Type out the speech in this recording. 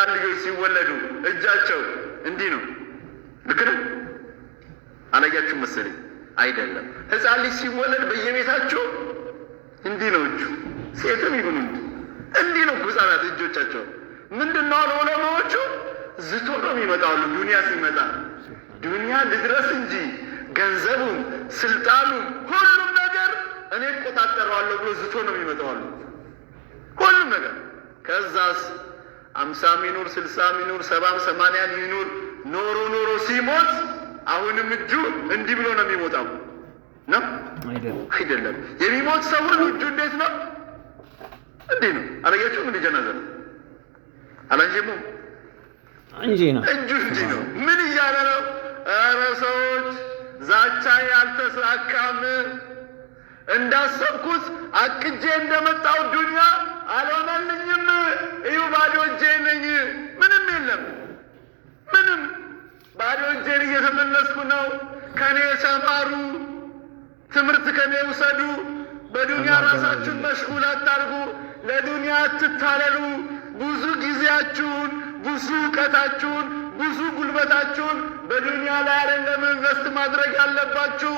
ሕፃን ልጆች ሲወለዱ እጃቸው እንዲህ ነው። ልክ ነው አላያችሁም መሰለኝ? አይደለም። ሕፃን ልጅ ሲወለድ በየቤታቸው እንዲህ ነው እጁ። ሴትም ይሁን እንዲህ ነው ሕፃናት እጆቻቸው። ምንድን ነው አሉ ዑለማዎቹ? ዝቶ ነው የሚመጣው። ዱንያ ሲመጣ ዱንያ ልድረስ እንጂ ገንዘቡም ስልጣኑም ሁሉም ነገር እኔ እቆጣጠረዋለሁ ብሎ ዝቶ ነው የሚመጣው ሁሉም ነገር። ከዛስ 50 ይኑር 60 ይኑር 70 80 ይኑር ኖሮ ሲሞት አሁንም እጁ እንዲህ ብሎ ነው የሚሞጣው ነው አይደለም? የሚሞት ሰው ሁሉ እጁ እንዴት ነው? እንዲህ ነው። አላያችሁም? እንዲህ ጀናዛ አላንጂሙም እንጂ ነው እጁ እንዲህ ነው። ምን እያለ ነው? ኧረ ሰዎች ዛቻ ያልተሳካም፣ እንዳሰብኩት አቅጄ እንደመጣው ዱንያ አልሆነልኝም። እዩ ባዶ እጄ ነኝ። ምንም የለም። ምንም ባዶ እጄን እየተመለስኩ ነው። ከኔ ተማሩ፣ ትምህርት ከኔ ውሰዱ። በዱንያ ራሳችሁን መሽጉል አታርጉ። ለዱንያ አትታለሉ። ብዙ ጊዜያችሁን፣ ብዙ እውቀታችሁን፣ ብዙ ጉልበታችሁን በዱንያ ላይ አይደለም ኢንቨስት ማድረግ ያለባችሁ።